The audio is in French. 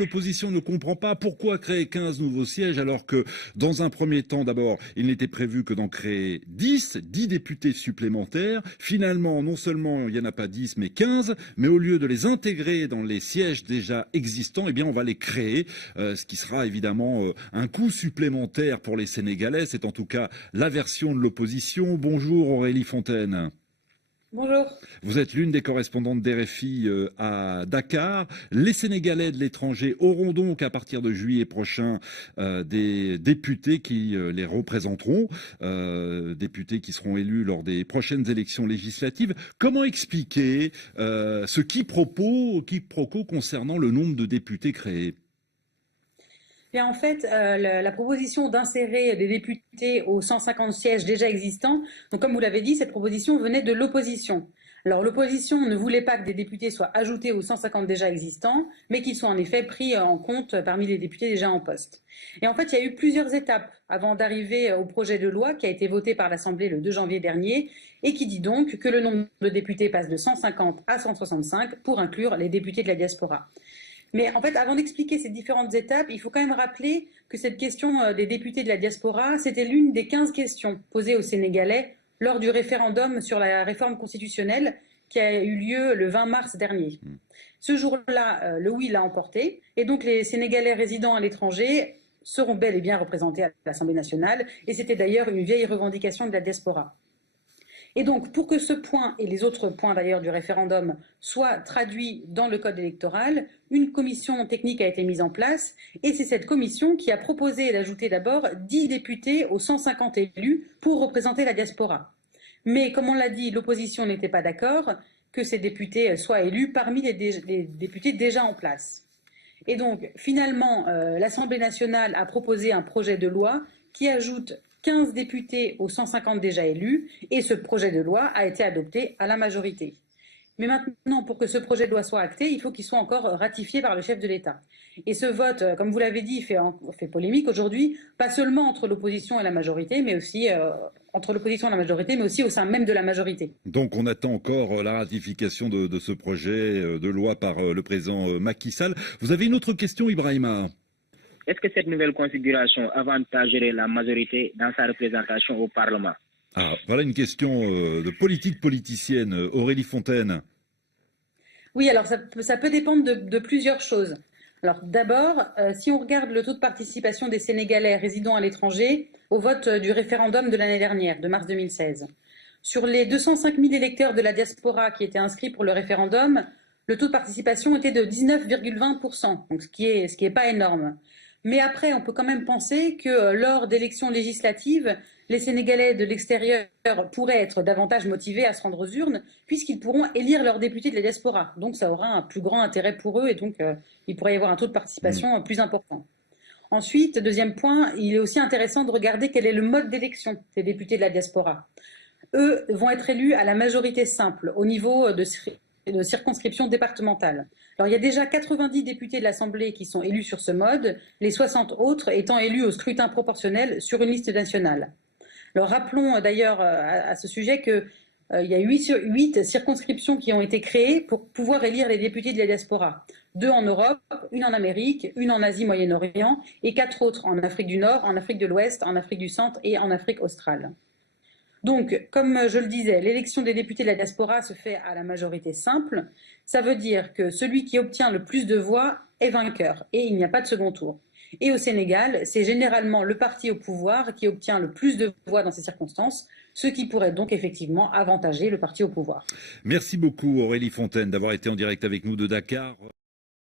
L'opposition ne comprend pas pourquoi créer 15 nouveaux sièges alors que, dans un premier temps, d'abord, il n'était prévu que d'en créer 10 députés supplémentaires. Finalement, non seulement il n'y en a pas 10, mais 15, mais au lieu de les intégrer dans les sièges déjà existants, eh bien, on va les créer, ce qui sera évidemment un coût supplémentaire pour les Sénégalais. C'est en tout cas la version de l'opposition. Bonjour Aurélie Fontaine. Bonjour. Vous êtes l'une des correspondantes d'RFI à Dakar. Les Sénégalais de l'étranger auront donc à partir de juillet prochain des députés qui les représenteront, députés qui seront élus lors des prochaines élections législatives. Comment expliquer ce quiproquo concernant le nombre de députés créés ? Bien, en fait, la proposition d'insérer des députés aux 150 sièges déjà existants, donc comme vous l'avez dit, cette proposition venait de l'opposition. Alors l'opposition ne voulait pas que des députés soient ajoutés aux 150 déjà existants, mais qu'ils soient en effet pris en compte parmi les députés déjà en poste. Et en fait, il y a eu plusieurs étapes avant d'arriver au projet de loi qui a été voté par l'Assemblée le 2 janvier dernier et qui dit donc que le nombre de députés passe de 150 à 165 pour inclure les députés de la diaspora. Mais en fait, avant d'expliquer ces différentes étapes, il faut quand même rappeler que cette question des députés de la diaspora, c'était l'une des 15 questions posées aux Sénégalais lors du référendum sur la réforme constitutionnelle qui a eu lieu le 20 mars dernier. Ce jour-là, le oui l'a emporté, et donc les Sénégalais résidant à l'étranger seront bel et bien représentés à l'Assemblée nationale, et c'était d'ailleurs une vieille revendication de la diaspora. Et donc, pour que ce point et les autres points d'ailleurs du référendum soient traduits dans le code électoral, une commission technique a été mise en place et c'est cette commission qui a proposé d'ajouter d'abord 10 députés aux 150 élus pour représenter la diaspora. Mais comme on l'a dit, l'opposition n'était pas d'accord que ces députés soient élus parmi les députés déjà en place. Et donc, finalement, l'Assemblée nationale a proposé un projet de loi qui ajoute 15 députés aux 150 déjà élus, et ce projet de loi a été adopté à la majorité. Mais maintenant, pour que ce projet de loi soit acté, il faut qu'il soit encore ratifié par le chef de l'État. Et ce vote, comme vous l'avez dit, fait polémique aujourd'hui, pas seulement entre l'opposition et la majorité, mais aussi entre l'opposition et la majorité, mais aussi au sein même de la majorité. Donc on attend encore la ratification de ce projet de loi par le président Macky Sall. Vous avez une autre question, Ibrahima ? Est-ce que cette nouvelle configuration avantagerait la majorité dans sa représentation au Parlement? Voilà une question de politique politicienne. Aurélie Fontaine. Oui, alors ça peut dépendre de plusieurs choses. Alors d'abord, si on regarde le taux de participation des Sénégalais résidant à l'étranger au vote du référendum de l'année dernière, de mars 2016, sur les 205 000 électeurs de la diaspora qui étaient inscrits pour le référendum, le taux de participation était de 19,20%, donc ce qui est pas énorme. Mais après, on peut quand même penser que lors d'élections législatives, les Sénégalais de l'extérieur pourraient être davantage motivés à se rendre aux urnes, puisqu'ils pourront élire leurs députés de la diaspora. Donc ça aura un plus grand intérêt pour eux, et donc il pourrait y avoir un taux de participation plus important. Ensuite, deuxième point, il est aussi intéressant de regarder quel est le mode d'élection des députés de la diaspora. Eux vont être élus à la majorité simple, au niveau de circonscription départementale. Alors il y a déjà 90 députés de l'Assemblée qui sont élus sur ce mode, les 60 autres étant élus au scrutin proportionnel sur une liste nationale. Alors rappelons d'ailleurs à ce sujet qu'il y a 8 circonscriptions qui ont été créées pour pouvoir élire les députés de la diaspora. 2 en Europe, une en Amérique, une en Asie Moyen-Orient et 4 autres en Afrique du Nord, en Afrique de l'Ouest, en Afrique du Centre et en Afrique australe. Donc, comme je le disais, l'élection des députés de la diaspora se fait à la majorité simple. Ça veut dire que celui qui obtient le plus de voix est vainqueur et il n'y a pas de second tour. Et au Sénégal, c'est généralement le parti au pouvoir qui obtient le plus de voix dans ces circonstances, ce qui pourrait donc effectivement avantager le parti au pouvoir. Merci beaucoup Aurélie Fontaine d'avoir été en direct avec nous de Dakar.